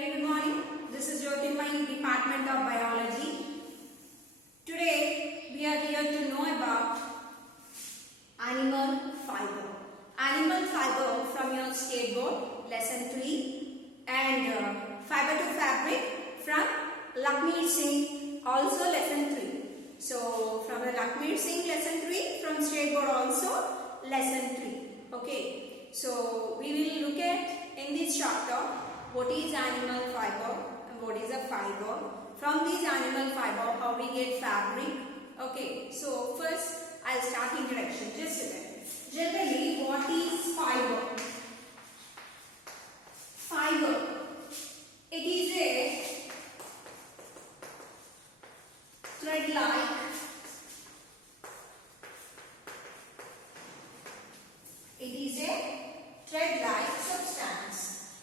Very good morning. This is Jyoti, my Department of Biology. Today we are here to know about animal fiber. Animal fiber from your state board, lesson 3, and fiber to fabric from Lakshmi Singh, also lesson 3. So from the Lakshmi Singh lesson 3, from state board also lesson 3. Okay. So we will look at in this chapter what is animal fiber and what is a fiber. From these animal fiber, how we get fabric. Okay, so first I'll start introduction. Just a minute. Generally, what is fiber? Fiber. It is a thread-like thread-like substance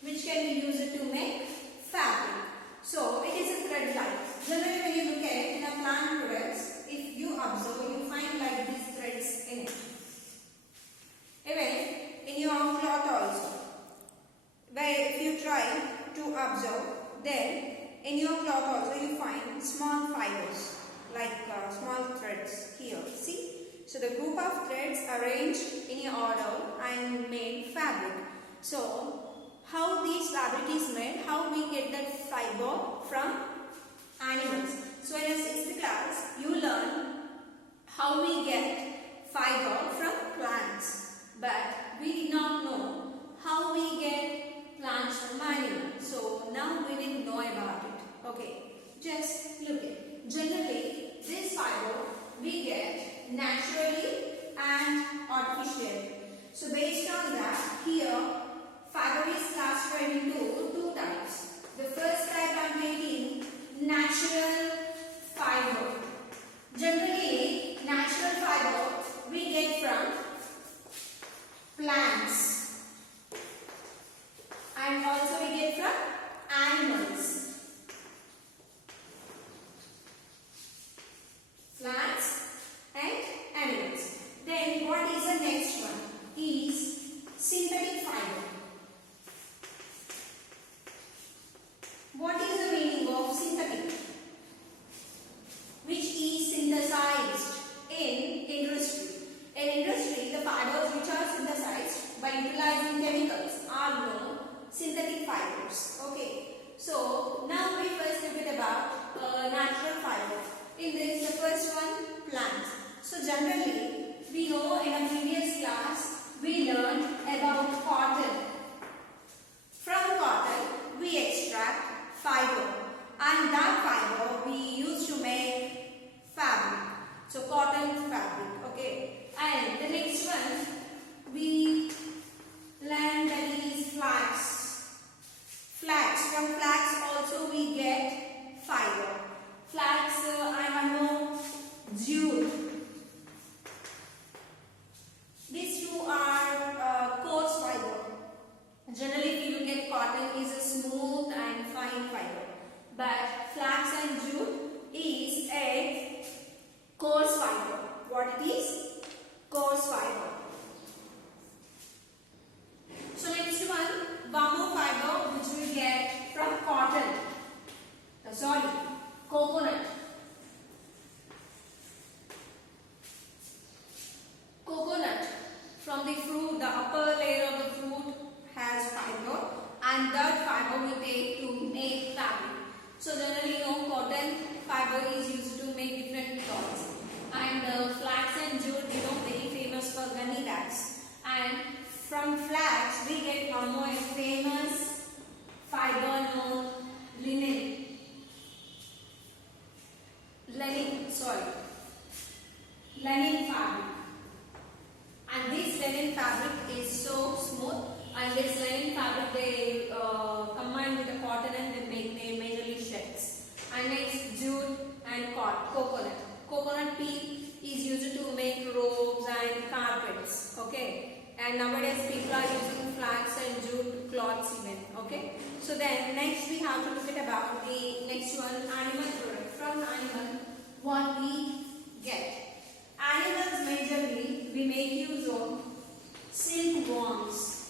which can be used to make fabric. So it is a thread-like. Generally, when you look at in a plant products, if you observe, you find like these threads in it. Even in your cloth also, where if you try to observe, then in your cloth also you find small fibers like small threads here. See? So the group of threads arranged in a order and made fabric. So how this fabric is made, how we get that fiber from animals. So in a 6th class, you learn how we get fiber from plants. But we did not know how we get plants from animals. So now we will know about it. Okay, just look at. Generally, this fiber we get naturally and artificially. So based on that, here fiber is classified into two types. The first type I am taking natural fiber. Generally, natural fiber we get from plants and also we get from animals. Plants and animals. Then what is the next one? Is synthetic fiber. What is the meaning of synthetic? Which is synthesized in industry. In industry, the fibers which are synthesized by utilizing chemicals are known synthetic fibers. Okay. So now we first look at about natural fiber. In this, the first one, plants. So generally, we know in a previous class, we learned about cotton. From cotton, we extract fiber. And that fiber we use to make fabric. So cotton fabric. Okay. And the next one, we learned that it is flax. Flax. From flax also we get fiber. Flax, I have no jute. These two are coarse fiber. Generally, if you look at cotton, is a smooth and fine fiber. But flax and jute is a coarse fiber. What it is? Coarse fiber. So next one, bamboo fiber, which we get from cotton. Coconut. Coconut. From the fruit, the upper layer of the fruit has fiber, and that fiber we take to make fabric. So generally, cotton fiber is used to make different cloths. And flax and jute, very famous for gunny bags. And from flax, we get one more famous fiber known linen. Linen fabric. And this linen fabric is so smooth, and this linen fabric they combine with the cotton and they make majorly shirts. And next, jute and coconut. Coconut peel is used to make robes and carpets. Okay. And nowadays people are using flax and jute cloths even. Okay. So then next we have to look at about the next one, animal product. From animal, what we get. Animals majorly we make use of silkworms.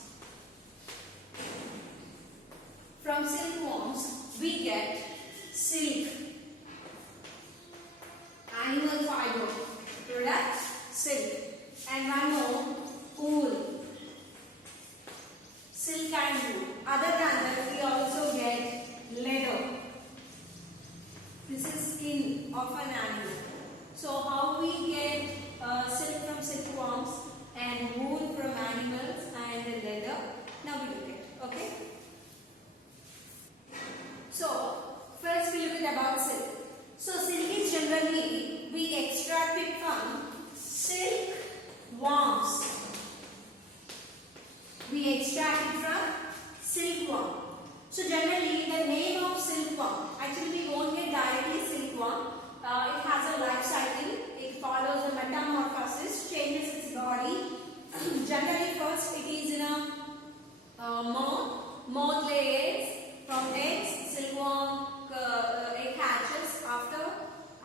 We extract it from silkworm. So generally the name of silkworm, actually we won't get directly silkworm. It has a life cycle. It follows a metamorphosis, changes its body. Generally first it is in a moth. Moth lays eggs. From eggs, silkworm egg hatches. After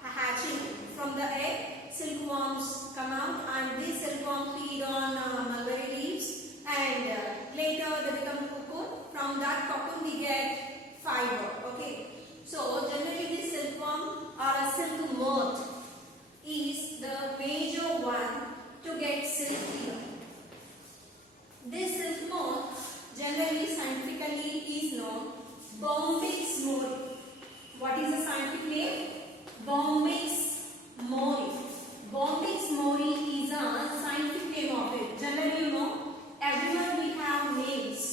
hatching from the egg, silkworms come out, and these silkworms feed on mulberry leaves, and later they become cocoon. From that cocoon we get fiber. Okay. So generally this silkworm or a silk moth is the major one to get silk here. This silk moth generally scientifically is known Bombyx mori. What is the scientific name? Bombyx mori. Bombyx mori is a scientific name of it. Generally, you know, everywhere we have names.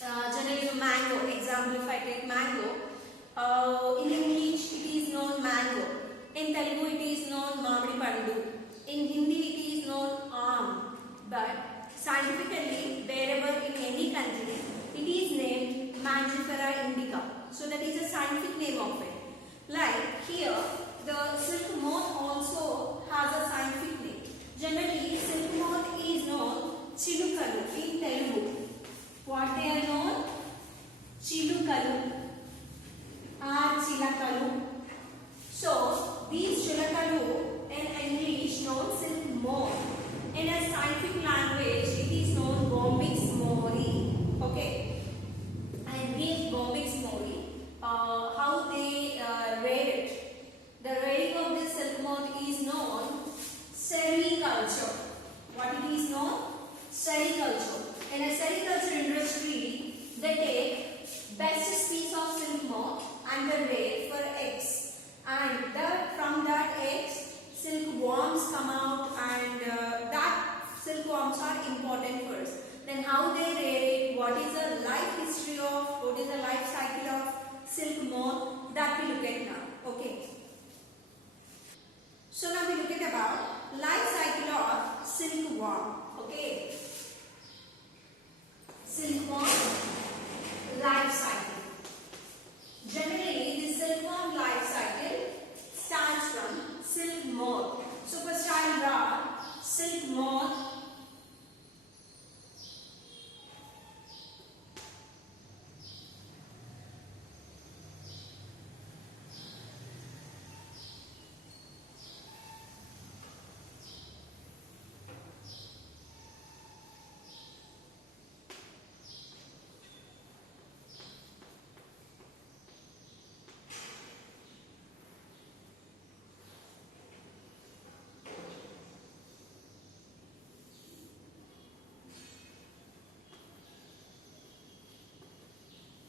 Generally, mango. Example, if I take mango, in English it is known mango. In Telugu it is known mamadi pandu. In Hindi it is known aam. But scientifically, wherever in any country, it is named Mangifera indica. So that is a scientific name of it. Like here, the silk moth also has a scientific name. Generally, silk moth is known Chilukalu in Telugu. What they are known? Chilukalu or Chilakalu. So these Chilakalu in English known silk moth. In a scientific language, it is known Bombyx mori. Okay. And this Bombyx mori, how they rear it. The rearing of this silk moth is known sericulture. What it is known? Sericulture. In a sericulture industry, they take best piece of silk moth and they rear for eggs. And from that eggs, silkworms come out, and that silkworms are important first. Then how they rear it, what is the life history of, what is the life cycle of silk moth, that we look at now. Okay. So now we look at about life cycle of silkworm. Okay. Silkworm life cycle. Generally, the silkworm life cycle starts from silk moth. So first I will draw silk moth.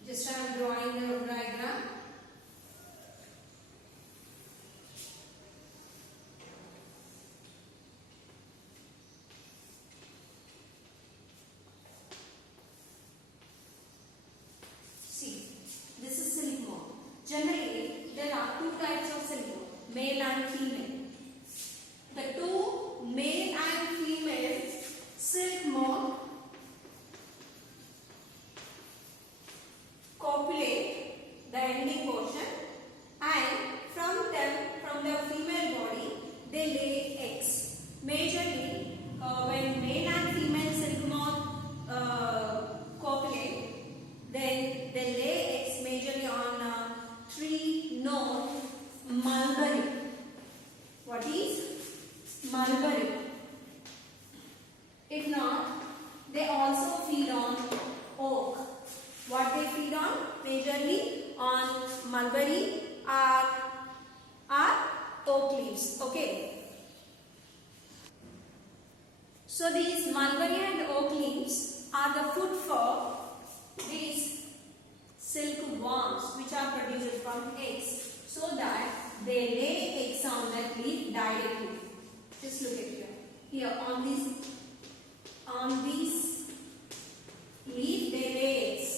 Just I am drawing the diagram. See, this is silk moth. Generally, there are two types of silk moth, male and female. The two male and female silk moth copulate the ending portion, and from the female body they lay eggs. Majorly when male and female silk moth copulate, then they lay eggs majorly on a tree known mulberry. What is mulberry? If not, they also feed on oak. What they feed on? Majorly on mulberry or oak leaves. Okay. So these mulberry and oak leaves are the food for these silkworms which are produced from eggs, so that they lay eggs on that leaf directly. Just look at here. Here on these leaf they lay eggs.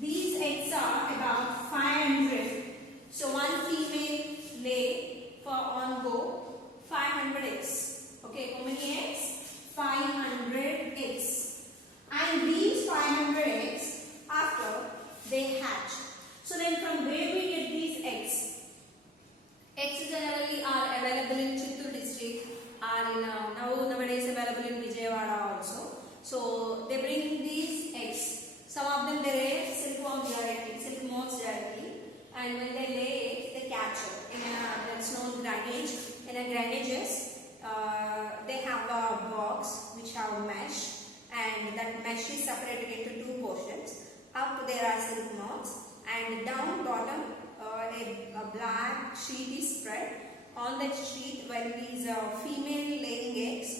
These eggs are about 500. So one female lay for on go 500 eggs. Okay, how many eggs? 500 eggs. they hatch. So then from where we get these eggs? Eggs generally are available in Chittoor district, are in nowadays available in Vijayawada also. So they bring these eggs. Some of them they lay silkworms directly, silk moths directly, and when they lay eggs, they catch it in a that's known drainage. In a granages, they have a box which have mesh, and that mesh is separated into two portions. Up there are silk moths, and down bottom a black sheet is spread. On that sheet, when these female laying eggs,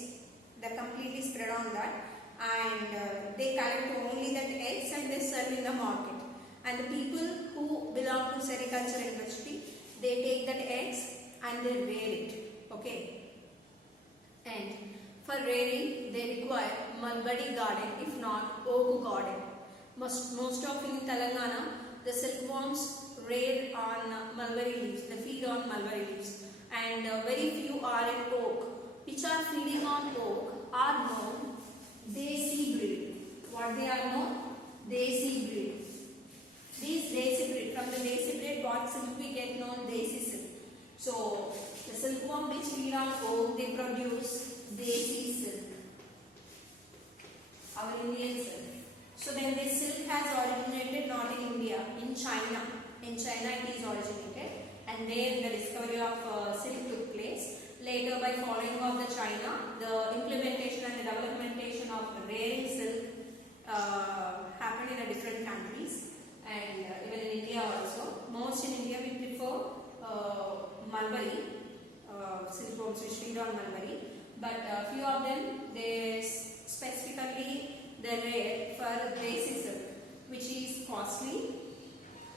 they completely spread on that, and they collect only that eggs and they sell in the market. And the people who belong to sericulture industry, they take that eggs and they rear it. Okay. And for rearing, they require mulberry garden, if not oak garden. Most of in Telangana, the silkworms rear on mulberry leaves. They feed on mulberry leaves, and very few are in oak. Which are feeding on oak are known desi breed. What they are known? Desi breed. These desi breed, from the desi breed, what silk we get known desi silk. So the silkworm which feed on oak, they produce desi silk, our Indian silk. So then this silk has originated not in India, in China. In China it is originated, and there the discovery of silk took place. Later, by following of the China, the implementation and the developmentation of rearing silk happened in different countries, and even in India also. Most in India we prefer mulberry, silkworms which feed on mulberry, but few of them they specifically they rear for desi silk, which is costly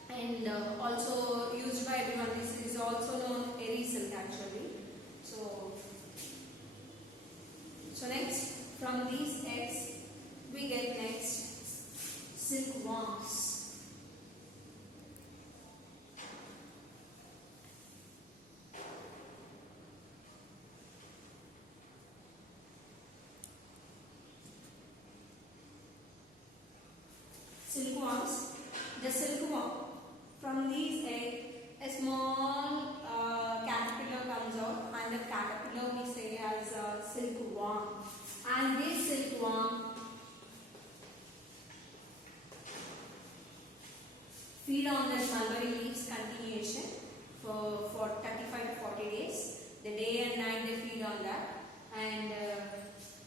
and also used by everyone. This is also known eri silk actually. So next, from these eggs we get next silkworms. Silkworms. The silkworm, from these eggs, a small caterpillar comes out, and the caterpillar we say as a silkworm. And this silkworm feed on the mulberry leaves continuation for 35 to 40 days. The day and night they feed on that, and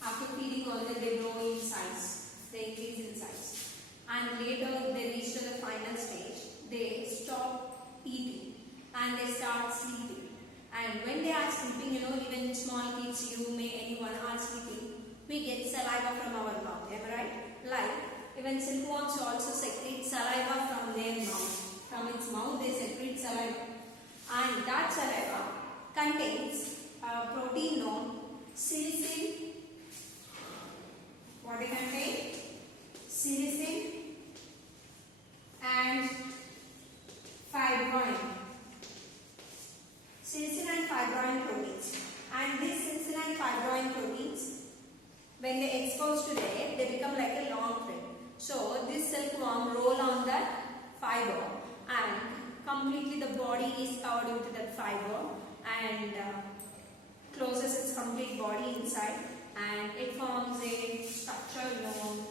after feeding on that they grow in size, they increase in size, and later they reach to the final stage. They stop eating and they start sleeping. And when they are sleeping, even small kids, anyone are sleeping, we get saliva from our mouth, am I right? Like, even silkworms also secrete saliva from their mouth. From its mouth they secrete saliva. And that saliva contains a protein known sericin. What they contain? Sericin and fibrin. Sericin and fibrin proteins. And these sericin and fibrin proteins, when they expose to the air, they become like a long thread. So this silkworm roll on that fiber, and completely the body is covered into that fiber, and closes its complete body inside, and it forms a structure known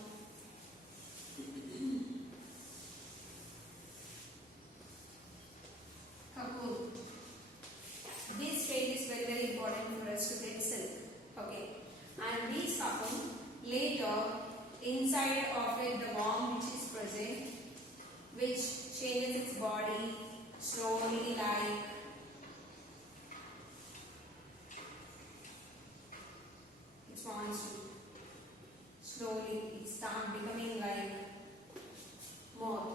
cocoon. This stage is very, very important for us to get silk. Okay, and these cocoon later inside of it the worm which is present, which changes its body slowly, like it wants to slowly it starts becoming like moth.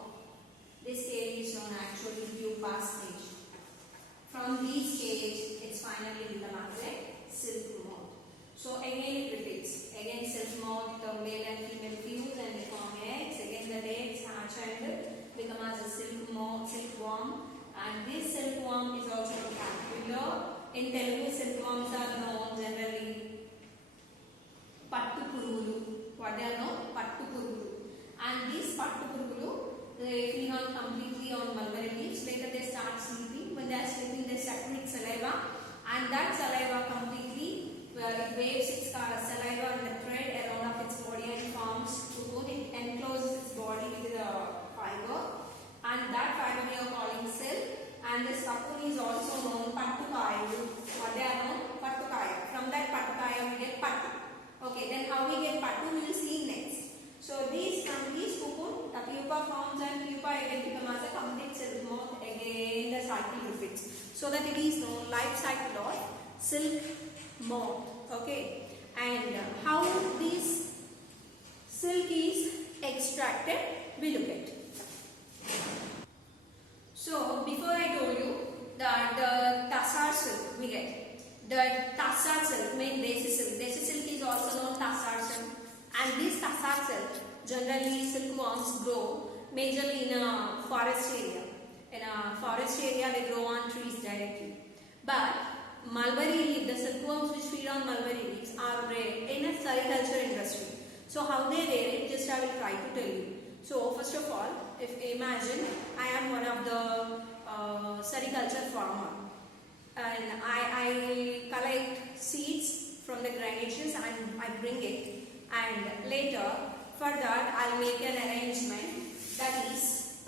This stage is known actually pupa stage. From this stage, it's finally become as a silk moth. So again it repeats. Again silk moth, the male and female fuse and they form eggs. Again the eggs hatch and become as a silkworm. And this silkworm is also a caterpillar. In Telugu, silkworms are known generally pattu purugulu. What they are known? Pattu purugulu. And these pattu purugulu, they feed on completely on mulberry leaves. Later they start sleeping. When they are sleeping, they secrete saliva, and that saliva completely it waves its saliva and the thread around of its body and forms cocoon. It encloses its body with the fiber, and that fiber we are calling silk. And this cocoon is also known pattukaya. What they are known? Pattukaya. From that pattukaya we get pattu. Okay, then how we get pattu we will see next. So these from these cocoon, the pupa forms and pupa again become as a complete silk moth. Again the cycle repeats. So that it is known life cycle of silk moth. Okay, and how this silk is extracted, we look at. So before I told you that the tassar silk we get, the tassar silk means desi silk. Desi silk is also known tassar silk, and this tassar silk generally silkworms grow majorly in a forest area. In a forest area they grow on trees directly. But mulberry leaf, the silkworms which feed on mulberry leaves are rare in a sericulture industry. So how they rare it, just I will try to tell you. So first of all, if imagine I am one of the sericulture farmer, and I collect seeds from the granages and I bring it, and later for that I will make an arrangement that is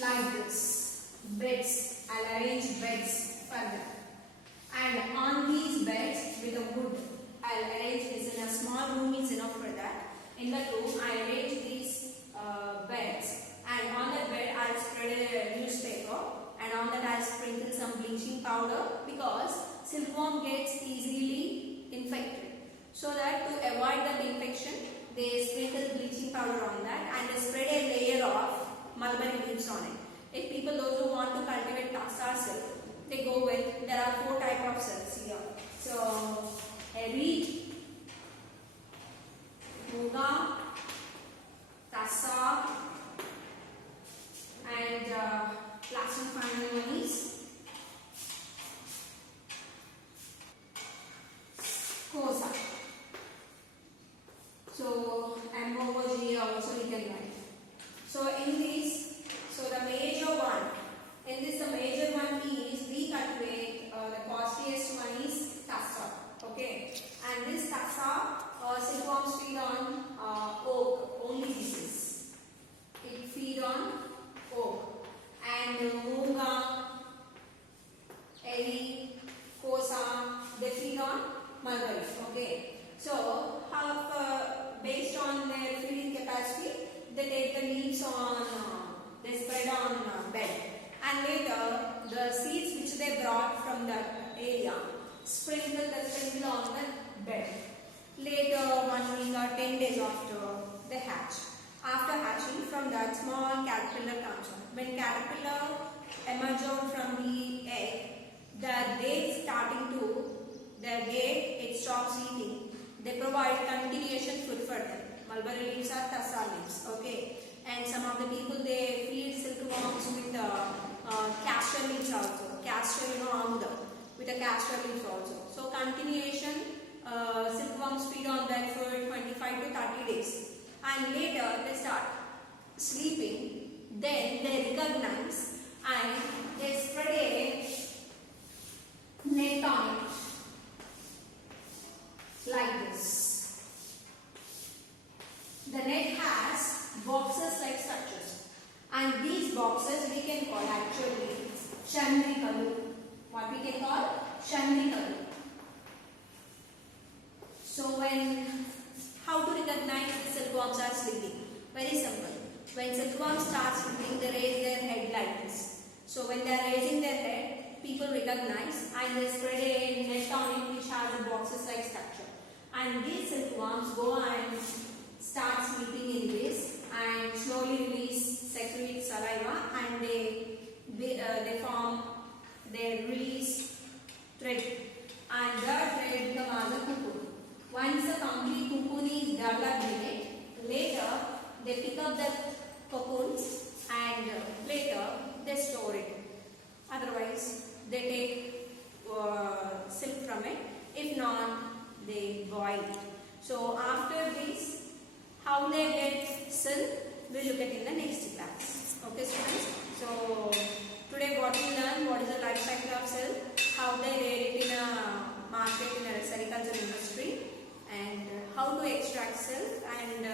like this, beds. I will arrange beds for that, and on these beds with the wood I will arrange this. In a small room is enough for that. In the room I arrange these beds, and on that bed I will spread a newspaper, and on that I will sprinkle some bleaching powder, because silkworm gets easily infected. So that to avoid the infection, they sprinkle bleaching powder on that, and they spread a layer of mulberry leaves on it. If people, those who want to cultivate tassar silk, they go with, there are 4 types of silks here. So a reed, muga, tassar, and last and final one is kosa. So and over here also you can write. So in this, so the major one, in this the major one is we cultivate, the costliest one is tassar. Okay, and this tassar silkworms feed on oak, only pieces. It feed on oak, and munga, eri, kosa, they feed on mulberry. Okay, so how based on their feeding capacity, they take the leaves on, they spread on bed, and later the seeds which they brought from that area sprinkle on the bed. Later 1 week or 10 days after they hatch. After hatching, from that small caterpillar comes out. When caterpillar emerge out from the egg, the day starting to, the day it stops eating, they provide continuation food for them. Mulberry leaves are tassar leaves. Okay, and some of the people they feed silkworms with castor leaves also. Castor, amuda, with a castor leaves also. So continuation, silkworms feed on that for 25 to 30 days, and later they start sleeping. Then they recognize and they spread a net on it like this. The net has boxes like structures, and these boxes we can call actually chandrikalu. What we can call chandrikalu. So how to recognize the silkworms are sleeping? Very simple. When silkworms start sleeping, they raise their head like this. So when they are raising their head, people recognize, and they spread a net on it which has a boxes like structure. And these silkworms go and start sleeping in this, and slowly secrete saliva, and they release thread, and that thread becomes a cocoon. Once the complete cocoon is developed in it, later they pick up the cocoons, and later they store it. Otherwise, they take silk from it. If not, they boil it. So after this, how they get silk, we'll look at in the next class. Okay students, so today what we learned, what is the life cycle of silk, how they rear it in a market in a sericulture industry, and how to extract silk, and